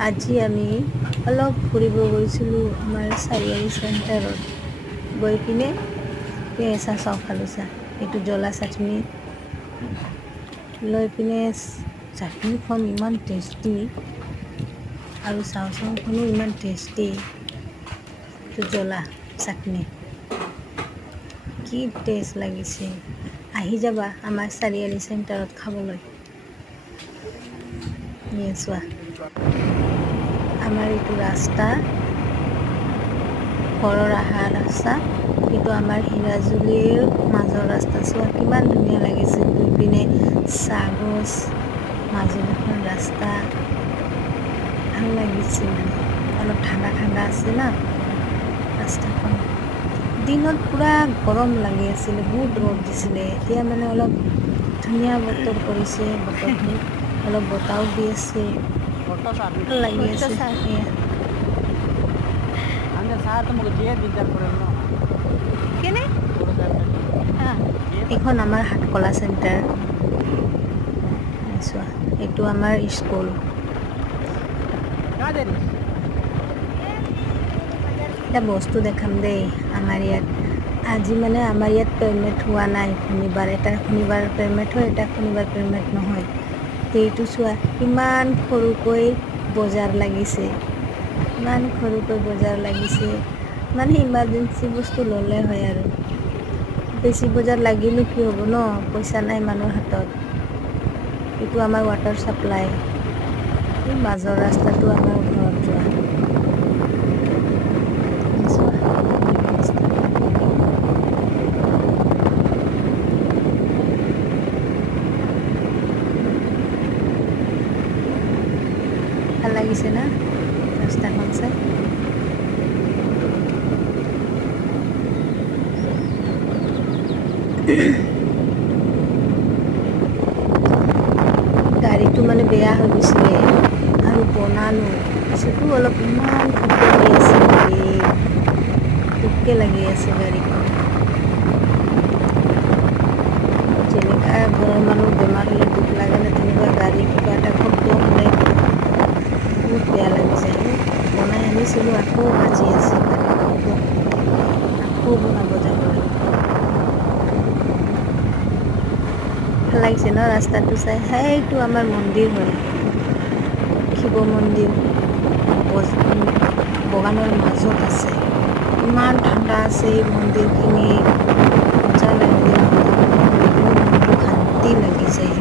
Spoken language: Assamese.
আজি আমি অলপ ফুৰিব গৈছিলোঁ আমাৰ চাৰিআলি চেণ্টাৰত। গৈ পিনে চাহ চাহ খালোঁ চাহ। এইটো জ্বলা চাটনি লৈ পিনে চাটনিখন ইমান টেষ্টি আৰু চাওখনো ইমান টেষ্টি। এইটো জ্বলা চাটনি কি টেষ্ট লাগিছে। আহি যাবা আমাৰ চাৰিআলি চেণ্টাৰত খাবলৈ। চোৱা আমাৰ এইটো ৰাস্তা, ঘৰৰ অহা ৰাস্তা। এইটো আমাৰ হিৰাজুলিৰ মাজৰ ৰাস্তা। চোৱা কিমান ধুনীয়া লাগিছে। গৈ পিনে চাহ-গছ মাজত এখন ৰাস্তা, ভাল লাগিছে। মানে অলপ ঠাণ্ডা ঠাণ্ডা আছে না ৰাস্তাখন। দিনত পূৰা গৰম লাগি আছিলে, বহুত ৰ'দ দিছিলে। এতিয়া মানে অলপ ধুনীয়া বতৰ কৰিছে। বতৰটো অলপ বতাহও দি আছে, ভাল লাগি আছে। এইখন আমাৰ হাটকলা চেণ্টাৰ। চোৱা এইটো আমাৰ স্কুল। এটা বস্তু দেখাম দেই আমাৰ ইয়াত। আজি মানে আমাৰ ইয়াত পেমেণ্ট হোৱা নাই। শনিবাৰ এটা শনিবাৰ পেমেণ্ট হয়, এটা শনিবাৰ পেমেণ্ট নহয়। এইটো চোৱা কিমান সৰুকৈ বজাৰ লাগিছে, ইমান সৰুকৈ বজাৰ লাগিছে। মানে ইমাৰ্জেঞ্চি বস্তু ল'লে হয় আৰু বেছি বজাৰ লাগিনো কি হ'ব ন, পইচা নাই মানুহৰ হাতত। এইটো আমাৰ ৱাটাৰ চাপ্লাই। এই মাজৰ ৰাস্তাটো আমাৰ ঘৰত যোৱা। ভাল লাগিছে না ৰাস্তাখন চাই। গাড়ীটো মানে বেয়া হৈ গৈছিলে আৰু বনালোঁ পিছতো অলপ ইমান ঠুকে হৈ আছে। ঠুকে লাগি আছে গাড়ীখন। যেনেকুৱা ঘৰৰ মানুহ বেমাৰ হ'লে দুখ লাগে না, তেনেকুৱা গাড়ী কিবা এটা শব্দ হ'লে বহুত বেয়া লাগি যায়। বনাই আনিছিলোঁ, আকৌ বাজি আছে গাড়ীটো, আকৌ বনাব যাব লাগিব। ভাল লাগিছে ন ৰাস্তাটো চাই। সেইটো আমাৰ মন্দিৰ হয়, শিৱ মন্দিৰ। বাগানৰ মাজত আছে, ইমান ঠাণ্ডা আছে এই মন্দিৰখিনি। মজা লাগে, মনটো শান্তি লাগি যায়।